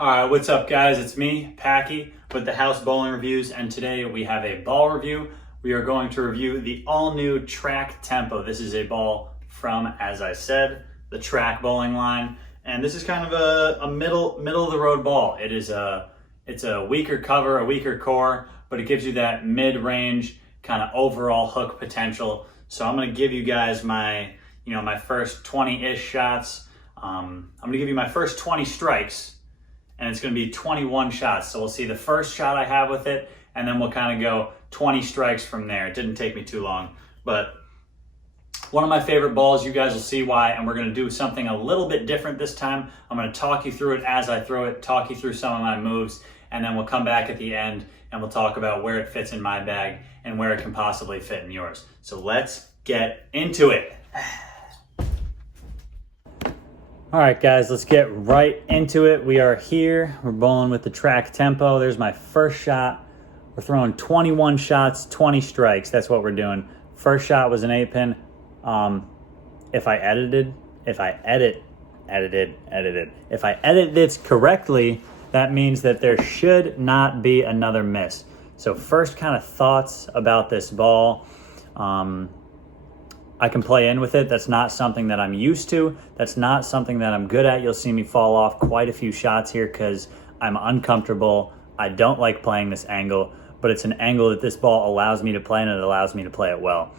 All right, what's up guys? It's me, Packy, with the House Bowling Reviews, and today we have a ball review. We are going to review the all-new Track Tempo. This is a ball from, as I said, the Track bowling line, and this is kind of a middle of the road ball. It's a weaker cover, a weaker core, but it gives you that mid-range kind of overall hook potential. So I'm going to give you guys my first 20-ish shots. I'm going to give you my first 20 strikes, and it's going to be 21 shots. So we'll see the first shot I have with it, and then we'll kind of go 20 strikes from there. It didn't take me too long, but one of my favorite balls. You guys will see why, and we're going to do something a little bit different this time. I'm going to talk you through it as I throw it, talk you through some of my moves, and then we'll come back at the end and we'll talk about where it fits in my bag and where it can possibly fit in yours. So let's get into it. All right, guys, let's get right into it. We are here. We're bowling with the Track Tempo. There's my first shot. We're throwing 21 shots, 20 strikes. That's what we're doing. First shot was an 8-pin. If I edit this correctly, that means that there should not be another miss. So first kind of thoughts about this ball. I can play in with it. That's not something that I'm used to. That's not something that I'm good at. You'll see me fall off quite a few shots here because I'm uncomfortable. I don't like playing this angle, but it's an angle that this ball allows me to play, and it allows me to play it well.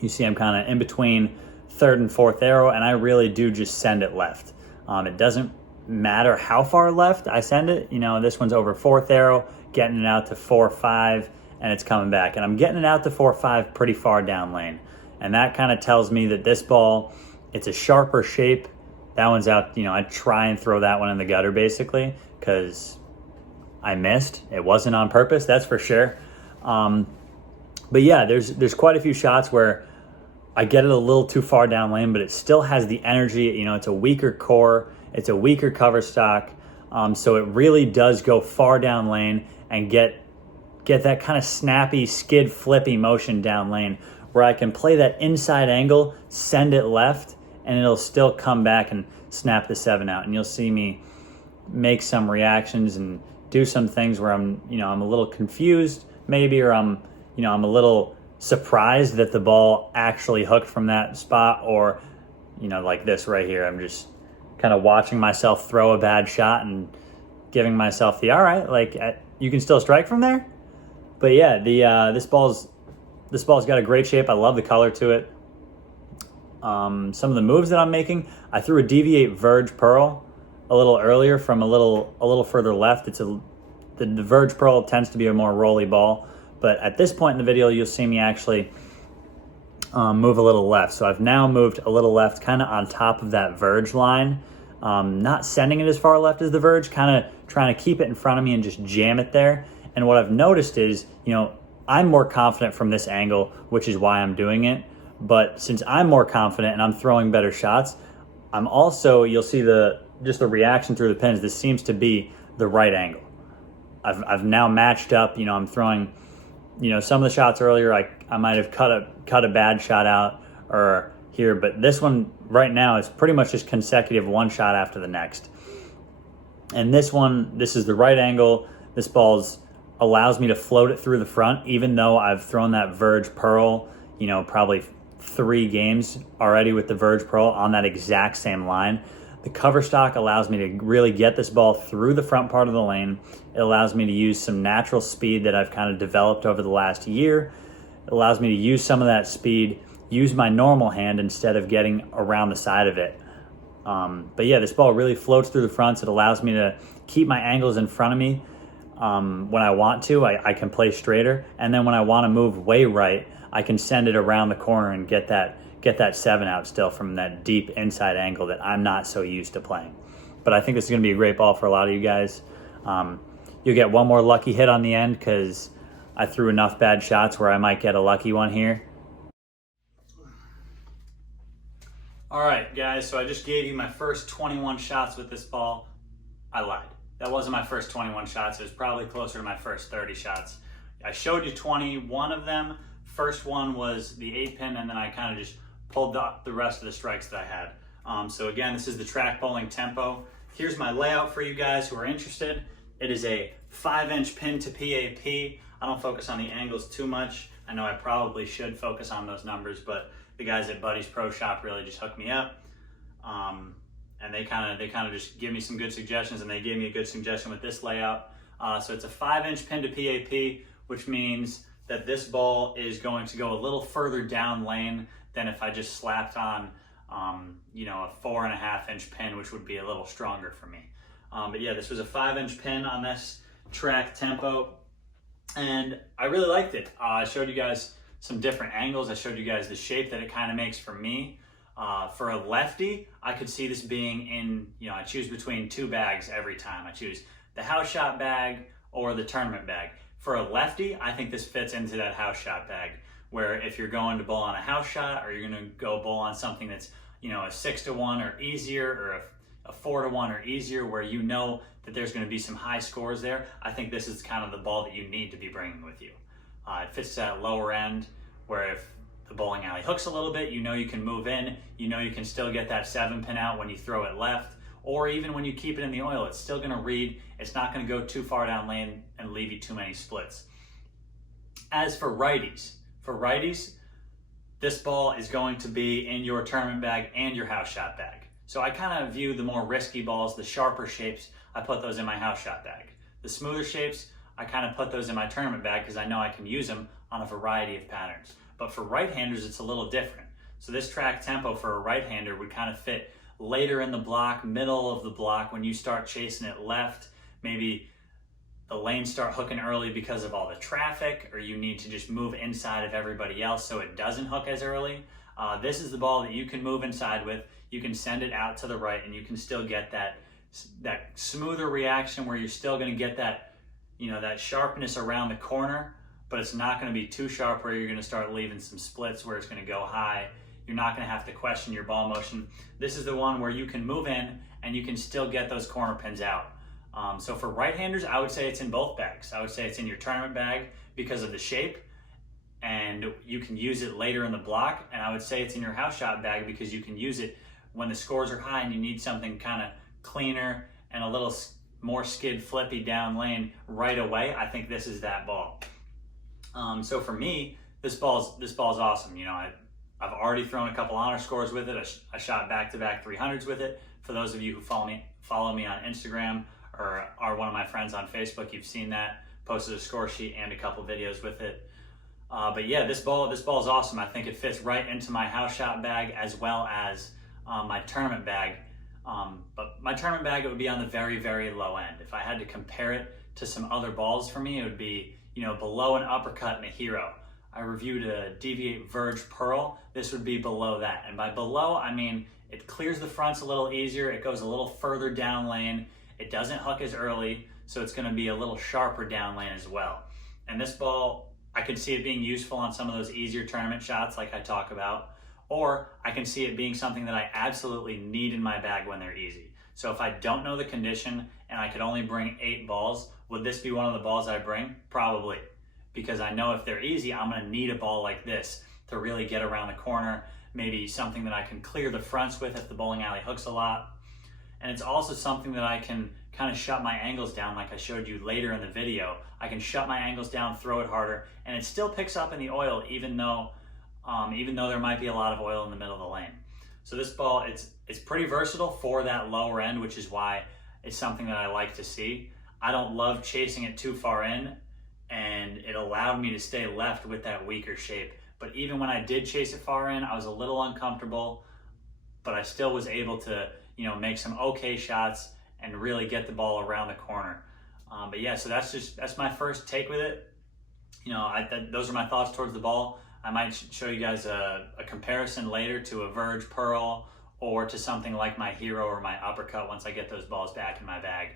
You see I'm kind of in between third and fourth arrow, and I really do just send it left. It doesn't matter how far left I send it. This one's over fourth arrow, getting it out to 4-5, and it's coming back. And I'm getting it out to 4-5 pretty far down lane. And that kind of tells me that this ball, it's a sharper shape. That one's out, I try and throw that one in the gutter basically because I missed. It wasn't on purpose, that's for sure. But yeah, there's quite a few shots where I get it a little too far down lane, but it still has the energy. It's a weaker core, it's a weaker cover stock. So it really does go far down lane and get that kind of snappy, skid, flippy motion down lane, where I can play that inside angle, send it left, and it'll still come back and snap the 7 out. And you'll see me make some reactions and do some things where I'm a little confused maybe, or I'm a little surprised that the ball actually hooked from that spot, or, like this right here. I'm just kind of watching myself throw a bad shot and giving myself the, all right, you can still strike from there. But yeah, this ball's got a great shape. I love the color to it. Some of the moves that I'm making, I threw a deviate verge pearl a little earlier from a little further left. The verge pearl tends to be a more rolly ball, but at this point in the video, you'll see me actually move a little left. So I've now moved a little left, kind of on top of that verge line. Not sending it as far left as the verge, kind of trying to keep it in front of me and just jam it there. And what I've noticed is, I'm more confident from this angle, which is why I'm doing it. But since I'm more confident and I'm throwing better shots, I'm also, you'll see just the reaction through the pins. This seems to be the right angle. I've now matched up. I'm throwing, some of the shots earlier, I might have cut a bad shot out or here, but this one right now is pretty much just consecutive one shot after the next. And this is the right angle. This ball's allows me to float it through the front, even though I've thrown that verge pearl, probably 3 games already with the verge pearl on that exact same line. The cover stock allows me to really get this ball through the front part of the lane. It allows me to use some natural speed that I've kind of developed over the last year. It allows me to use some of that speed, use my normal hand instead of getting around the side of it. But yeah, this ball really floats through the front. So it allows me to keep my angles in front of me. When I want to, I can play straighter, and then when I want to move way right, I can send it around the corner and get that 7 out still from that deep inside angle that I'm not so used to playing. But I think this is going to be a great ball for a lot of you guys. You'll get one more lucky hit on the end because I threw enough bad shots where I might get a lucky one here. All right, guys, so I just gave you my first 21 shots with this ball. I lied. That wasn't my first 21 shots. It was probably closer to my first 30 shots. I showed you 21 of them. First one was the 8-pin, and then I kind of just pulled the rest of the strikes that I had. So again, this is the Track Bowling Tempo. here's my layout for you guys who are interested. It is a 5-inch pin to PAP. I don't focus on the angles too much. I know I probably should focus on those numbers, but the guys at Buddy's Pro Shop really just hooked me up. And they kind of just give me some good suggestions, and they gave me a good suggestion with this layout. So it's a 5-inch pin to PAP, which means that this ball is going to go a little further down lane than if I just slapped on, you know, a 4.5-inch pin, which would be a little stronger for me. But yeah, this was a 5-inch pin on this track tempo, and I really liked it. I showed you guys some different angles. I showed you guys the shape that it kind of makes for me. For a lefty, I could see this being in, you know, I choose between 2 bags every time. I choose the house shot bag or the tournament bag. For a lefty, I think this fits into that house shot bag, where if you're going to bowl on a house shot, or you're going to go bowl on something that's, you know, a 6-1 or easier, or a 4-1 or easier, where you know that there's going to be some high scores there, I think this is kind of the ball that you need to be bringing with you. It fits that lower end, where if the bowling alley hooks a little bit, you know you can move in, you know you can still get that 7-pin out when you throw it left, or even when you keep it in the oil, it's still gonna read, it's not gonna go too far down lane and leave you too many splits. As for righties, this ball is going to be in your tournament bag and your house shot bag. So I kind of view the more risky balls, the sharper shapes, I put those in my house shot bag. The smoother shapes, I kind of put those in my tournament bag because I know I can use them on a variety of patterns. But for right-handers, it's a little different. So this track tempo for a right-hander would kind of fit later in the block, middle of the block, when you start chasing it left. Maybe the lanes start hooking early because of all the traffic, or you need to just move inside of everybody else so it doesn't hook as early. This is the ball that you can move inside with. You can send it out to the right, and you can still get that smoother reaction where you're still going to get that, you know, that sharpness around the corner, but it's not going to be too sharp where you're going to start leaving some splits where it's going to go high. You're not going to have to question your ball motion. This is the one where you can move in and you can still get those corner pins out. So for right-handers, I would say it's in both bags. I would say it's in your tournament bag because of the shape, and you can use it later in the block. And I would say it's in your house shot bag because you can use it when the scores are high and you need something kind of cleaner and a little more skid flippy down lane right away. I think this is that ball. So for me, this ball's awesome. You know, I've already thrown a couple honor scores with it. I shot back-to-back 300s with it. For those of you who follow me on Instagram or are one of my friends on Facebook, you've seen that. Posted a score sheet and a couple videos with it. But yeah, this ball's awesome. I think it fits right into my house shot bag as well as my tournament bag. But my tournament bag, it would be on the very, very low end. If I had to compare it to some other balls for me, it would be, you know, below an uppercut and a hero. I reviewed a Deviate Verge Pearl. This would be below that. And by below, I mean it clears the fronts a little easier. It goes a little further down lane. It doesn't hook as early, so it's going to be a little sharper down lane as well. And this ball, I could see it being useful on some of those easier tournament shots like I talk about, or I can see it being something that I absolutely need in my bag when they're easy. So if I don't know the condition and I could only bring 8 balls, would this be one of the balls I bring? Probably. Because I know if they're easy, I'm going to need a ball like this to really get around the corner, maybe something that I can clear the fronts with if the bowling alley hooks a lot. And it's also something that I can kind of shut my angles down like I showed you later in the video. I can shut my angles down, throw it harder, and it still picks up in the oil even though there might be a lot of oil in the middle of the lane. So this ball, it's pretty versatile for that lower end, which is why it's something that I like to see. I don't love chasing it too far in, and it allowed me to stay left with that weaker shape. But even when I did chase it far in, I was a little uncomfortable, but I still was able to, you know, make some okay shots and really get the ball around the corner. But yeah, so that's my first take with it. You know, those are my thoughts towards the ball. I might show you guys a comparison later to a Verge Pearl or to something like my Hero or my Uppercut once I get those balls back in my bag.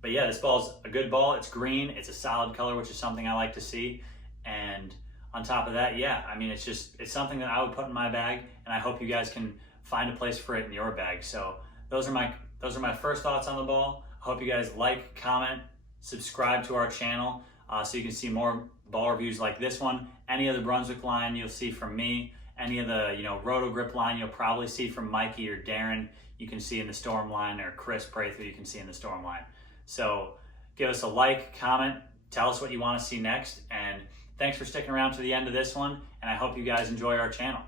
But yeah, this ball's a good ball. It's green. It's a solid color, which is something I like to see. And on top of that, yeah, I mean, it's something that I would put in my bag, and I hope you guys can find a place for it in your bag. So those are my first thoughts on the ball. I hope you guys like, comment, subscribe to our channel so you can see more ball reviews like this one. Any of the Brunswick line you'll see from me. Any of the Roto Grip line you'll probably see from Mikey or Darren. you can see in the storm line, or Chris Prather you can see in the storm line. So give us a like, comment, tell us what you want to see next, and thanks for sticking around to the end of this one, and I hope you guys enjoy our channel.